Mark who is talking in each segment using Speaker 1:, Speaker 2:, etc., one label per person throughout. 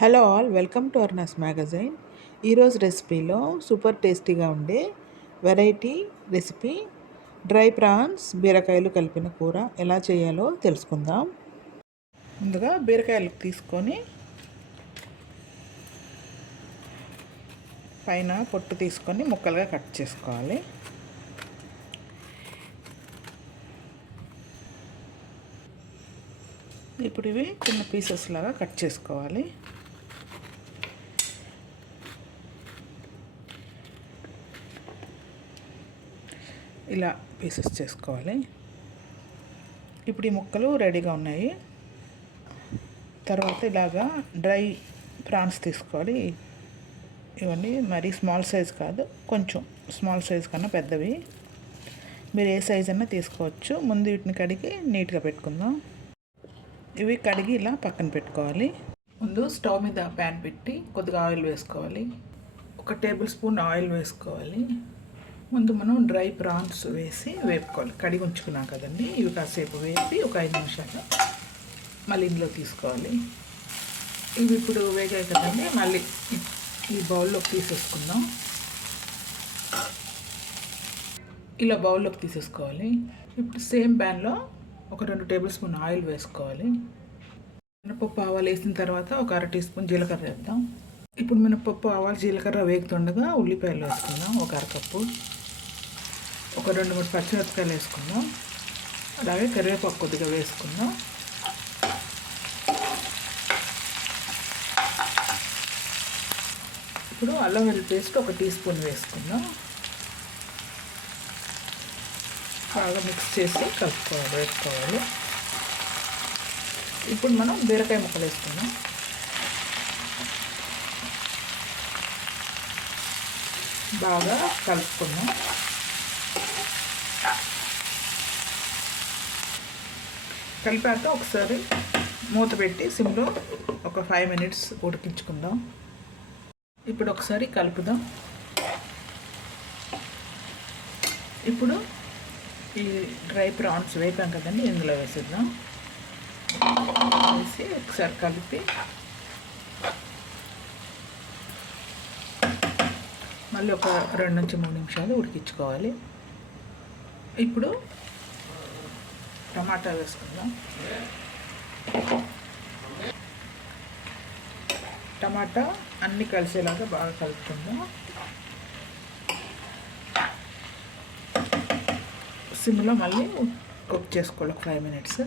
Speaker 1: Hello all welcome to అర్నస్ magazine. ఈరోజు రెసిపీలో సూపర్ టేస్టీగా ఉండే వెరైటీ రెసిపీ డ్రై ప్రాన్స్ బీరకాయలు కలిపిన కూర ఎలా చేయాలో తెలుసుకుందాం. ముందుగా బీరకాయలు తీసుకొని పైన పొట్టు తీసుకొని ముక్కలుగా కట్ చేసుకోవాలి. ఇప్పుడు ఇవి చిన్న పీసెస్ లాగా కట్ చేసుకోవాలి. ఇలా పీసెస్ చేసుకోవాలి. ఇప్పుడు ఈ ముక్కలు రెడీగా ఉన్నాయి. తర్వాత ఇలాగా డ్రై ప్రాన్స్ తీసుకోవాలి. ఇవన్నీ మరీ స్మాల్ సైజ్ కాదు కొంచెం స్మాల్ సైజ్ కన్నా పెద్దవి. మీరు ఏ సైజ్ అన్నా తీసుకోవచ్చు. ముందు వీటిని కడిగి నీట్గా పెట్టుకుందాం. ఇవి కడిగి ఇలా పక్కన పెట్టుకోవాలి. ముందు స్టవ్ మీద ప్యాన్ పెట్టి కొద్దిగా ఆయిల్ వేసుకోవాలి. ఒక టేబుల్ స్పూన్ ఆయిల్ వేసుకోవాలి. ముందు మనం డ్రై ప్రాన్స్ వేసి వేపుకోవాలి. కడిగి ఉంచుకున్నాం కదండి. ఇవి కాసేపు వేపి ఒక ఐదు నిమిషాలు మళ్ళీ ఇందులో తీసుకోవాలి. ఇవి ఇప్పుడు వేగాయి కదండి. మళ్ళీ ఈ బౌల్లోకి తీసేసుకుందాం. ఇలా బౌల్లోకి తీసేసుకోవాలి. ఇప్పుడు సేమ్ ప్యాన్లో ఒక రెండు టేబుల్ స్పూన్ ఆయిల్ వేసుకోవాలి. మినపప్పు ఆవాలు వేసిన తర్వాత ఒక అర టీ స్పూన్ జీలకర్ర వేద్దాం. ఇప్పుడు మినపప్పు ఆవాలు జీలకర్ర వేగుతుండగా ఉల్లిపాయలు వేసుకుందాం. ఒక అరకప్పు. ఒక రెండు మూడు పచ్చిమిరపకాయలు వేసుకుందాం. అలాగే కరివేపాకు కొద్దిగా వేసుకుందాం. ఇప్పుడు అల్లం వెల్లుల్లి పేస్ట్ ఒక టీ స్పూన్ వేసుకుందాం. బాగా మిక్స్ చేసి కలుపుకోవాలి వేసుకోవాలి ఇప్పుడు మనం బీరకాయ ముక్కలు వేసుకుందాం. బాగా కలుపుకుందాం. కలిపాక ఒకసారి మూత పెట్టి సిమ్లో ఒక ఫైవ్ మినిట్స్ ఉడికించుకుందాం. ఇప్పుడు ఒకసారి కలుపుదాం. ఇప్పుడు ఈ డ్రై ప్రాన్స్ వేపాం కదండి ఇందులో వేసేద్దాం. వేసి ఒకసారి కలిపి మళ్ళీ ఒక రెండు నుంచి మూడు నిమిషాలు ఉడికించుకోవాలి. ఇప్పుడు టమాటా వేసుకుందాం. టమాటా అన్నీ కలిసేలాగా బాగా కలుపుకుందాం. సిమ్లో మళ్ళీ కుక్ చేసుకోవాలి ఒక ఫైవ్ మినిట్స్.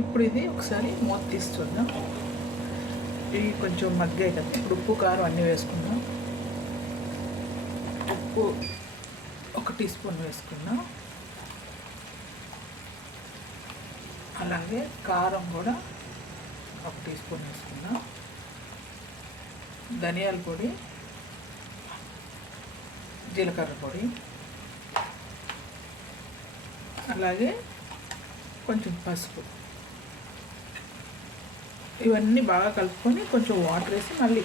Speaker 1: ఇప్పుడు ఇది ఒకసారి మూత తీస్తుందాం ఇవి కొంచెం మగ్గాయి కదా. ఇప్పుడు ఉప్పు కారం అన్నీ వేసుకుందాం. ఉప్పు. టీ స్పూన్ వేసుకున్నాం. అలాగే కారం కూడా ఒక టీ స్పూన్ వేసుకున్నాం. ధనియాల పొడి జీలకర్ర పొడి. అలాగే కొంచెం పసుపు. ఇవన్నీ బాగా కలుపుకొని కొంచెం వాటర్ వేసి మళ్ళీ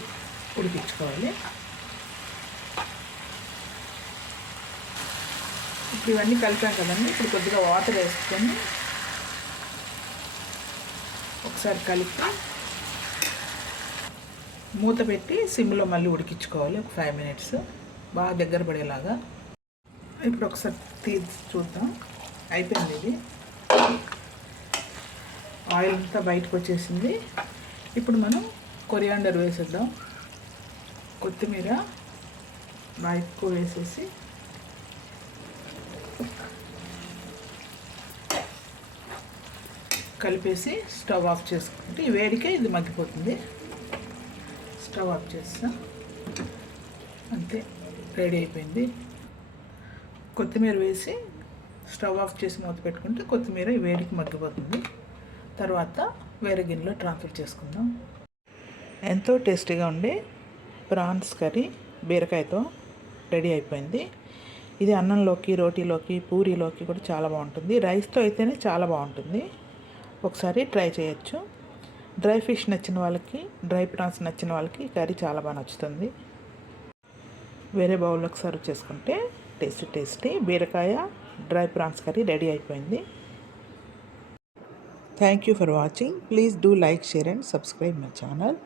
Speaker 1: ఉడికించుకోవాలి. ఇప్పుడు ఇవన్నీ కలిపాం కదండి. ఇప్పుడు కొద్దిగా వాటర్ వేసుకొని ఒకసారి కలిపి మూత పెట్టి సిమ్లో మళ్ళీ ఉడికించుకోవాలి ఒక ఫైవ్ మినిట్స్ బాగా దగ్గర పడేలాగా. ఇప్పుడు ఒకసారి తీసి చూద్దాం. అయిపోయింది ఇది. ఆయిల్ అంతా బయటకు వచ్చేసింది. ఇప్పుడు మనం కొరియాండర్ వేసేద్దాం. కొత్తిమీర బాగా ఎక్కువ వేసేసి కలిపేసి స్టవ్ ఆఫ్ చేసుకుంటే ఈ వేడికే ఇది మగ్గిపోతుంది. స్టవ్ ఆఫ్ చేస్తా. అంతే రెడీ అయిపోయింది. కొత్తిమీర వేసి స్టవ్ ఆఫ్ చేసి మూత పెట్టుకుంటే కొత్తిమీర ఈ వేడికి మగ్గిపోతుంది. తర్వాత వేరే గిన్నెలో ట్రాన్స్ఫర్ చేసుకుందాం. ఎంతో టేస్టీగా ఉండే ప్రాన్స్ కర్రీ బీరకాయతో రెడీ అయిపోయింది. ఇది అన్నంలోకి రోటీలోకి పూరీలోకి కూడా చాలా బాగుంటుంది. రైస్తో అయితేనే చాలా బాగుంటుంది. ఒకసారి ట్రై చేయొచ్చు. డ్రై ఫిష్ నచ్చిన వాళ్ళకి డ్రై ప్రాన్స్ నచ్చిన వాళ్ళకి కర్రీ చాలా బాగా నచ్చుతుంది. వేరే బౌల్లోకి సర్వ్ చేసుకుంటే టేస్టీ టేస్టీ. బీరకాయ డ్రై ప్రాన్స్ కర్రీ రెడీ అయిపోయింది. Thank you for watching please do like share and subscribe my channel